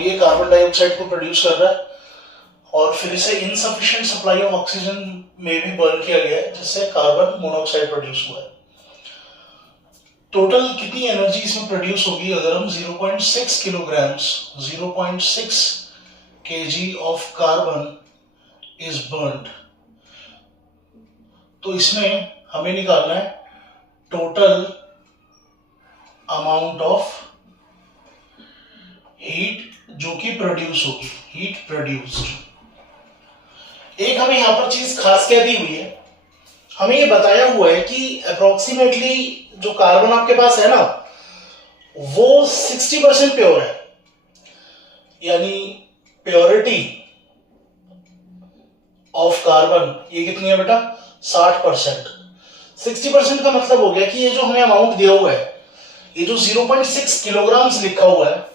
और ये carbon dioxide को प्रोड्यूस कर रहा है और फिर इसे इनसफिशिएंट सप्लाई ऑफ ऑक्सीजन में भी बर्न किया गया है जिससे कार्बन मोनोऑक्साइड प्रोड्यूस हुआ है। टोटल कितनी एनर्जी इसमें प्रोड्यूस होगी अगर हम 0.6 kilograms 0.6 kg of carbon is burned, तो इसमें हमें निकालना है टोटल अमाउंट ऑफ हीट जो कि प्रोड्यूस होगी, हीट प्रोड्यूस्ड। एक हमें यहां पर चीज खास क्या दी हुई है, हमें ये बताया हुआ है कि अप्रोक्सीमेटली जो कार्बन आपके पास है ना वो 60% प्योर है, यानी प्योरिटी ऑफ कार्बन ये कितनी है बेटा 60%। 60% का मतलब हो गया कि ये जो हमें अमाउंट दिया हुआ है, ये जो 0.6 किलोग्राम्स लिखा हुआ है,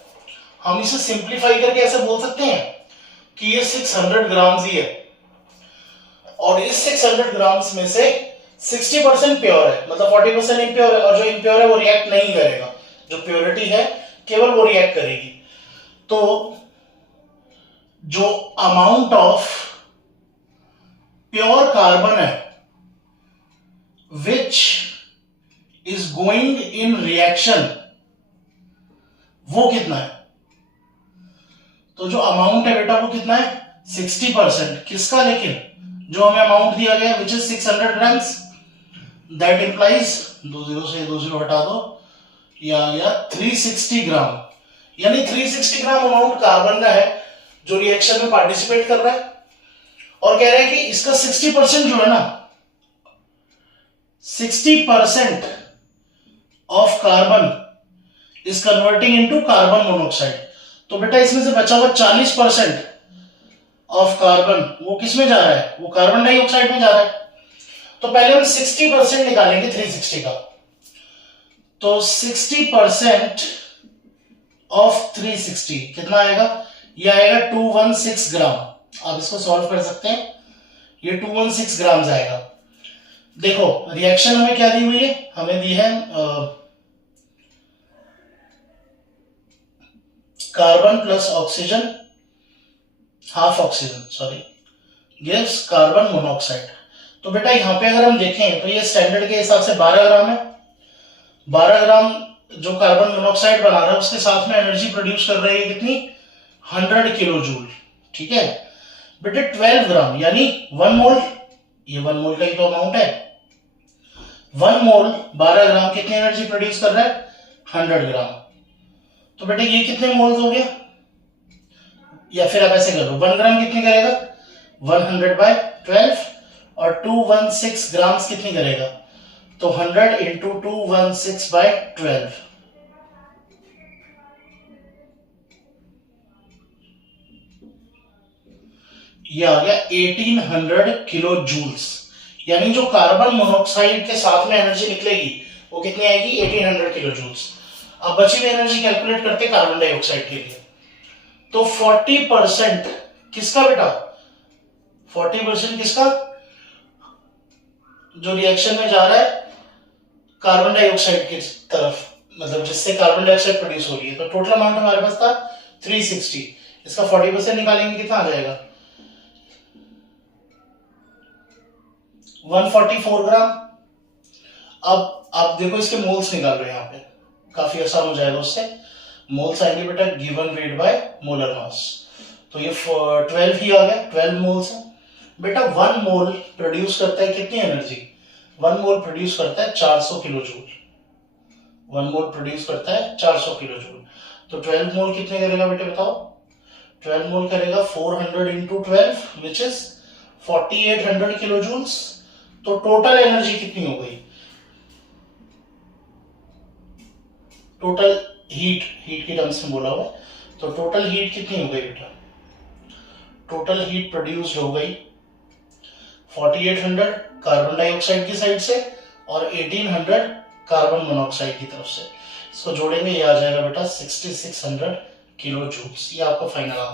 हम इसे सिंप्लीफाई करके ऐसे बोल सकते हैं कि ये 600 ग्राम्स ही है और इस 600 ग्राम्स में से 60% प्योर है, मतलब 40% इम्प्योर है और जो इम्प्योर है वो रिएक्ट नहीं करेगा, जो प्योरिटी है केवल वो रिएक्ट करेगी। तो जो अमाउंट ऑफ प्योर कार्बन है which is going in reaction वो कितना है, तो जो अमाउंट है बेटा वो कितना है 60%। किसका, लेकिन जो हमें अमाउंट दिया गया which is 600 grams, that implies 20 से 20 हटा दो, या 360 ग्राम, यानी 360 ग्राम अमाउंट कार्बन का है जो रिएक्शन में पार्टिसिपेट कर रहा है और कह रहा है कि इसका 60% जो है ना 60% of carbon is converting into carbon monoxide. तो बेटा इसमें से बचा हुआ 40% ऑफ कार्बन वो किस में जा रहा है, वो कार्बन डाइऑक्साइड में जा रहा है। तो पहले हम 60% निकालेंगे 360 का, तो 60% ऑफ 360 कितना आएगा, ये आएगा 216 ग्राम। आप इसको सॉल्व कर सकते हैं, ये 216 ग्राम आएगा। देखो रिएक्शन हमें क्या दी हुई है, हमें दी है carbon plus oxygen, half oxygen sorry, gives carbon monoxide. तो बेटा यहां पे अगर हम देखें तो ये स्टैंडर्ड के हिसाब से 12 ग्राम है। 12 ग्राम जो कार्बन मोनोऑक्साइड बना रहा है उसके साथ में एनर्जी प्रोड्यूस कर रही है कितनी, 100 किलो जूल। ठीक है बेटे 12 ग्राम यानी 1 मोल, ये 1 मोल का ही तो अमाउंट है। 1 मोल 12 ग्राम कितनी एनर्जी प्रोड्यूस कर रहा है, 100 ग्राम। तो बेटे ये कितने मोल्स हो गया, या फिर आप ऐसे कर लो 1 ग्राम कितने करेगा 100/12 और 216 ग्राम्स कितनी करेगा, तो 100 इंटू 216/12, ये आ गया 1800 किलो जूल्स। यानी जो कार्बन मोनोऑक्साइड के साथ में एनर्जी निकलेगी वो कितनी आएगी 1800 किलो जूल्स। अब बची हुई एनर्जी कैलकुलेट करते कार्बन डाइऑक्साइड के लिए, तो 40% किसका बेटा, 40% किसका, जो रिएक्शन में जा रहा है कार्बन डाइऑक्साइड की तरफ, मतलब जिससे कार्बन डाइऑक्साइड प्रोड्यूस हो रही है। तो टोटल अमाउंट हमारे पास था 360, इसका 40% निकालेंगे कितना आ जाएगा 144 ग्राम। अब आप देखो इसके मोल्स निकाल रहे हैं, यहाँ पे काफी आसान हो जाएगा उससे। मोल्स आएंगे बेटा given weight by molar mass, तो ये 12 ही आ गया, 12 मोल्स है बेटा। 1 मोल प्रोड्यूस करता है कितनी एनर्जी, 1 मोल प्रोड्यूस करता है 400 किलो जूल। 1 मोल प्रोड्यूस करता है 400 किलो जूल। तो 12 मोल कितने करेगा बेटे बताओ, 12 मोल करेगा 400 into 12 which is 4800 kilo joules. तो टोटल एनर्जी कितनी हो गई, टोटल हीट के टर्म्स में बोला हुआ, तो टोटल हीट कितनी हो गई बेटा, टोटल हीट प्रोड्यूस्ड हो गई 4800 कार्बन डाइऑक्साइड की साइड से और 1800 कार्बन मोनोऑक्साइड की तरफ से। इसको जोड़ेंगे ये आ जाएगा बेटा 6600 किलो जूल्स। ये आपका फाइनल आंसर।